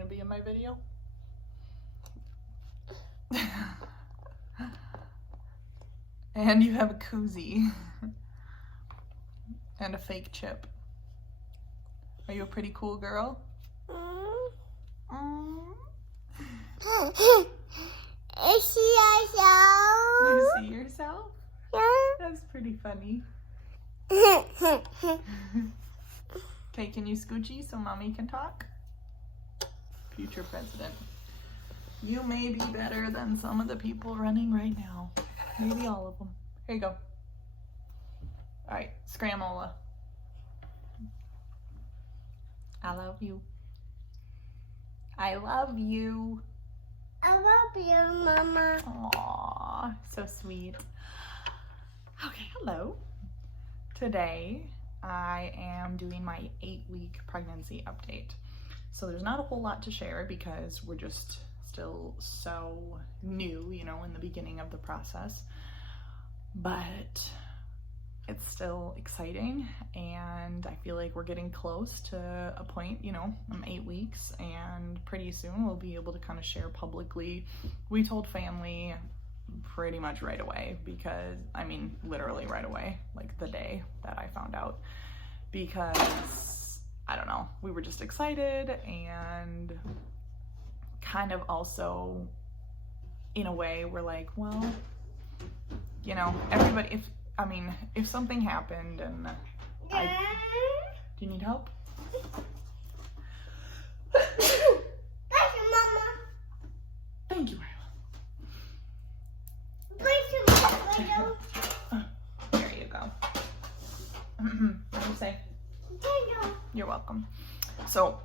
gonna be in my video? And you have a koozie and a fake chip. Are you a pretty cool girl? You see yourself? You see yourself? Yeah. That's pretty funny. Okay, can you scoochie so mommy can talk? Future president. You may be better than some of the people running right now. Maybe all of them. Here you go. All right, Scramola. I love you. I love you. I love you, Mama. Aww, so sweet. Okay, hello. Today, I am doing my 8-week pregnancy update. So there's not a whole lot to share because we're just still so new, you know, in the beginning of the process. But it's still exciting, and I feel like we're getting close to a point, you know, I'm 8 weeks, and pretty soon we'll be able to kind of share publicly. We told family pretty much right away because, I mean, literally right away, like the day that I found out, because, I don't know, we were just excited and kind of also, in a way, we're like, well, you know, everybody, if something happened and do you need help? Thank you, Marla. There you go. What did you say? You're welcome. So,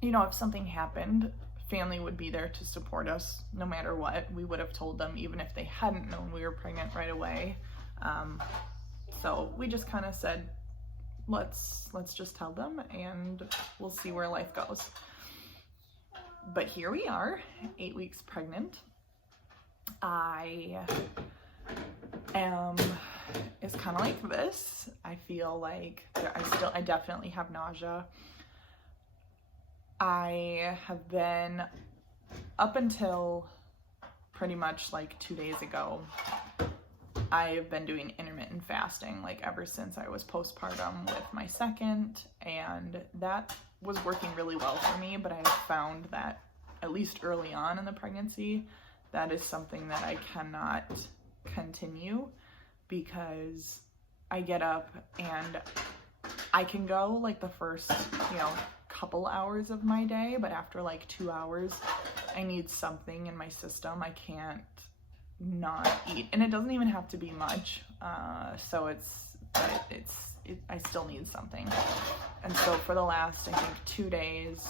you know, if something happened, family would be there to support us no matter what. We would have told them even if they hadn't known we were pregnant right away. So we just kind of said, let's just tell them and we'll see where life goes. But here we are, 8 weeks pregnant. It's kind of like this. I feel like I definitely have nausea. I have been, up until pretty much like 2 days ago, I have been doing intermittent fasting like ever since I was postpartum with my second, and that was working really well for me, but I have found that at least early on in the pregnancy, that is something that I cannot continue because I get up and I can go like the first, you know, couple hours of my day, but after like 2 hours, I need something in my system. I can't not eat, and it doesn't even have to be much. So I still need something. And so for the last, I think, 2 days,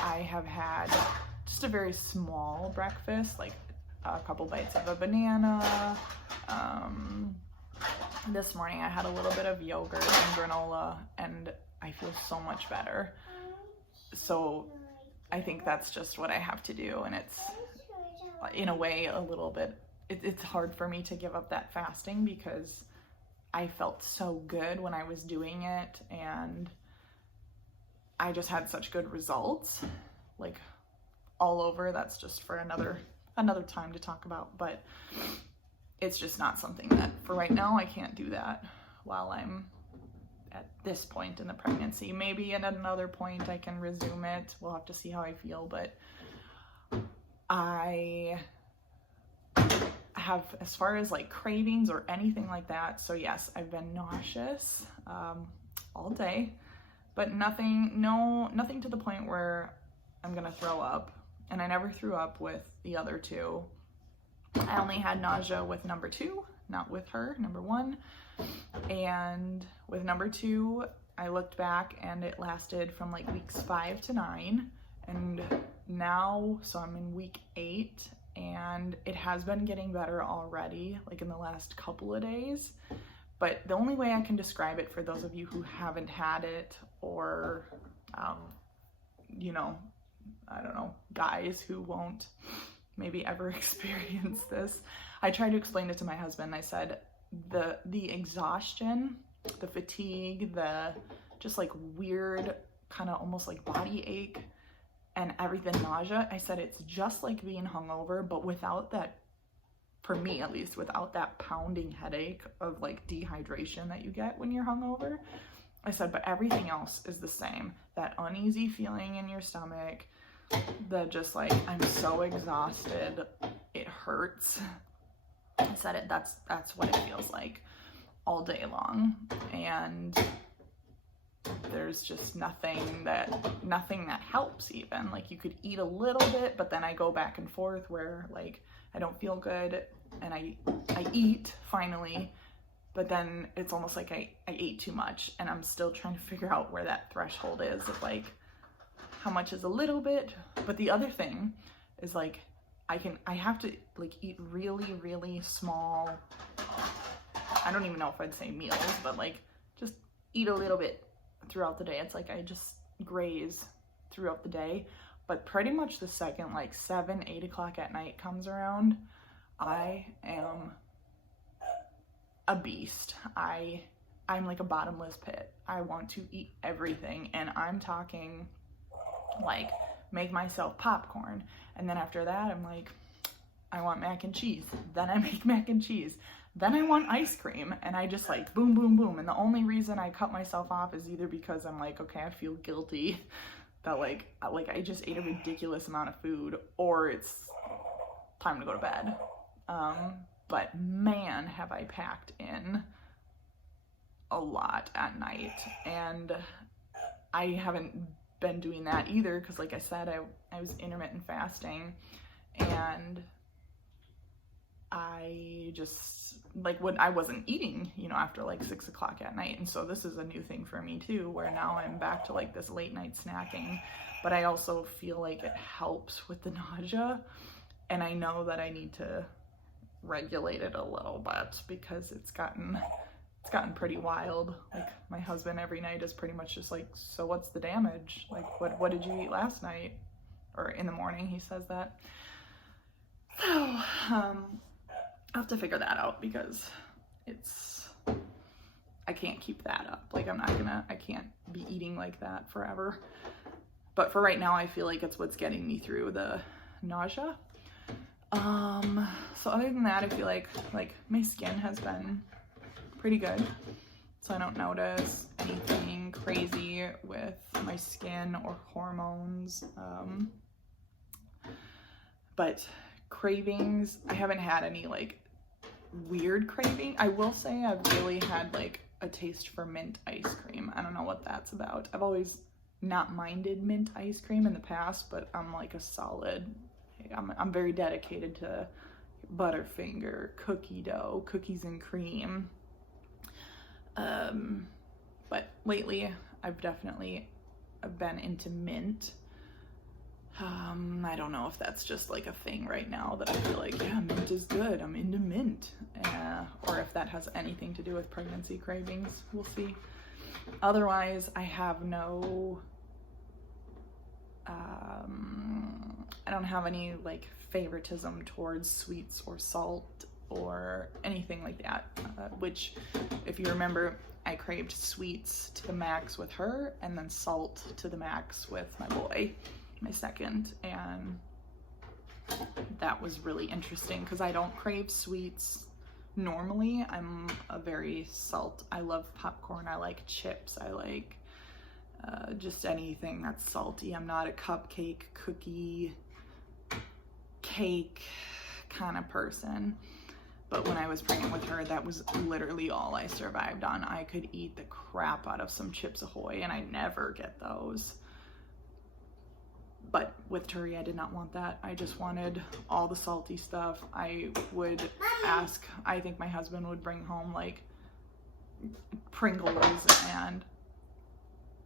I have had just a very small breakfast, like a couple bites of a banana. This morning I had a little bit of yogurt and granola, and I feel so much better. So I think that's just what I have to do, and it's, in a way, a little bit, it's hard for me to give up that fasting because I felt so good when I was doing it, and I just had such good results, like all over. That's just for another time to talk about, but it's just not something that, for right now, I can't do that while I'm at this point in the pregnancy. Maybe at another point I can resume it. We'll have to see how I feel, but I have, as far as like cravings or anything like that, so yes, I've been nauseous all day, but nothing to the point where I'm gonna throw up, and I never threw up with the other two. I only had nausea with number 2, not with her, number 1. And with number 2, I looked back and it lasted from like weeks 5 to 9. And now, so I'm in week 8, and it has been getting better already, like in the last couple of days. But the only way I can describe it for those of you who haven't had it, or, you know, I don't know, guys who won't maybe ever experience this. I tried to explain it to my husband. I said the exhaustion, the fatigue, the just like weird kind of almost like body ache and everything nausea. I said it's just like being hungover, but without that, for me at least, without that pounding headache of like dehydration that you get when you're hungover. I said, but everything else is the same. That uneasy feeling in your stomach, the just like, I'm so exhausted, it hurts. I said it, that's what it feels like all day long. And there's just nothing that helps even. Like you could eat a little bit, but then I go back and forth where like I don't feel good and I eat finally, but then it's almost like I ate too much, and I'm still trying to figure out where that threshold is of like how much is a little bit. But the other thing is like I have to like eat really, really small, I don't even know if I'd say meals, but like just eat a little bit throughout the day. It's like I just graze throughout the day. But pretty much the second like 7-8 o'clock at night comes around, I am a beast. I'm like a bottomless pit. I want to eat everything, and I'm talking like make myself popcorn, and then after that I'm like, I want mac and cheese. Then I make mac and cheese. Then I want ice cream, and I just like boom, boom, boom. And the only reason I cut myself off is either because I'm like, okay, I feel guilty that like I just ate a ridiculous amount of food, or it's time to go to bed. But man, have I packed in a lot at night, and I haven't been doing that either because like I said, I was intermittent fasting, and I just like I wasn't eating, you know, after like 6 o'clock at night. And so this is a new thing for me too, where now I'm back to like this late night snacking, but I also feel like it helps with the nausea, and I know that I need to regulate it a little bit because it's gotten pretty wild. Like my husband every night is pretty much just like, so what's the damage? Like what did you eat last night? Or in the morning he says that. So I'll have to figure that out because I can't keep that up. Like I can't be eating like that forever. But for right now, I feel like it's what's getting me through the nausea. So other than that, I feel like my skin has been pretty good. So I don't notice anything crazy with my skin or hormones. But cravings, I haven't had any like weird craving. I will say I've really had like a taste for mint ice cream. I don't know what that's about. I've always not minded mint ice cream in the past, but I'm like a solid, I'm very dedicated to Butterfinger, cookie dough, cookies and cream. But lately I've definitely been into mint. I don't know if that's just like a thing right now that I feel like, yeah, mint is good, I'm into mint, or if that has anything to do with pregnancy cravings. We'll see. Otherwise, I have no, I don't have any like favoritism towards sweets or salt or anything like that, which if you remember, I craved sweets to the max with her and then salt to the max with my boy, my second, and that was really interesting because I don't crave sweets normally. I'm a very I love popcorn, I like chips, I like just anything that's salty. I'm not a cupcake, cookie, cake kind of person. But when I was pregnant with her, that was literally all I survived on. I could eat the crap out of some Chips Ahoy, and I never get those. But with Turi, I did not want that. I just wanted all the salty stuff. I would ask, I think my husband would bring home like Pringles and,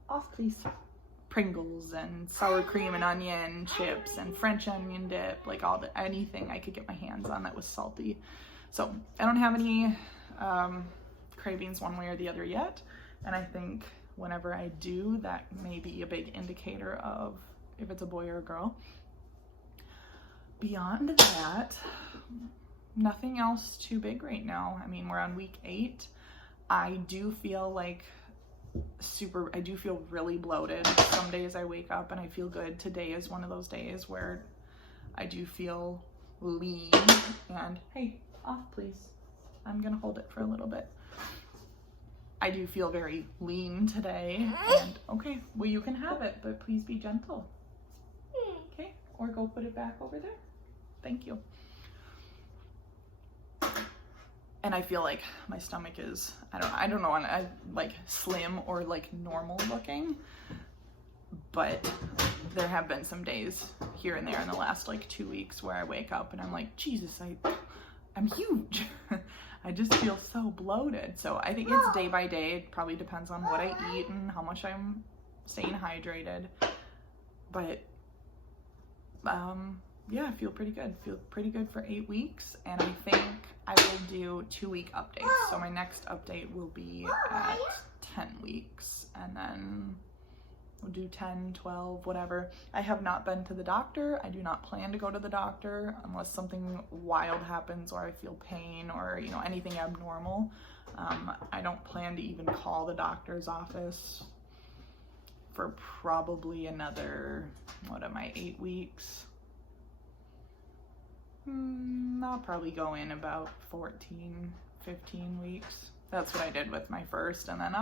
off please, Pringles and sour cream and onion chips and French onion dip, like anything I could get my hands on that was salty. So I don't have any cravings one way or the other yet. And I think whenever I do, that may be a big indicator of if it's a boy or a girl. Beyond that, nothing else too big right now. I mean, we're on week 8. I do feel like I do feel really bloated. Some days I wake up and I feel good. Today is one of those days where I do feel lean. And hey, off please. I'm gonna hold it for a little bit. I do feel very lean today. And okay, well, you can have it, but please be gentle. Okay, or go put it back over there. Thank you. And I feel like my stomach is, I don't know, like slim or like normal looking, but there have been some days here and there in the last like 2 weeks where I wake up and I'm like, Jesus, I'm huge. I just feel so bloated. So I think it's day by day. It probably depends on what I eat and how much I'm staying hydrated. But yeah, I feel pretty good. Feel pretty good for 8 weeks, and I think I will do 2-week updates. So my next update will be at 10 weeks, and then we'll do 10, 12, whatever. I have not been to the doctor. I do not plan to go to the doctor unless something wild happens or I feel pain or, you know, anything abnormal. I don't plan to even call the doctor's office for probably another, 8 weeks? I'll probably go in about 14, 15 weeks. That's what I did with my first, and then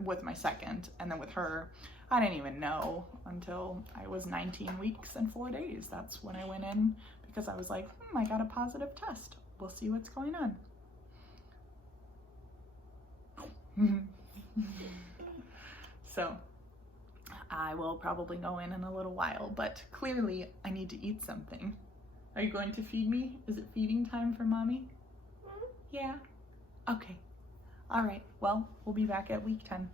with my second, and then with her, I didn't even know until I was 19 weeks and 4 days. That's when I went in because I was like, I got a positive test. We'll see what's going on. So I will probably go in a little while, but clearly I need to eat something. Are you going to feed me? Is it feeding time for mommy? Yeah? Okay. All right. Well, we'll be back at week 10.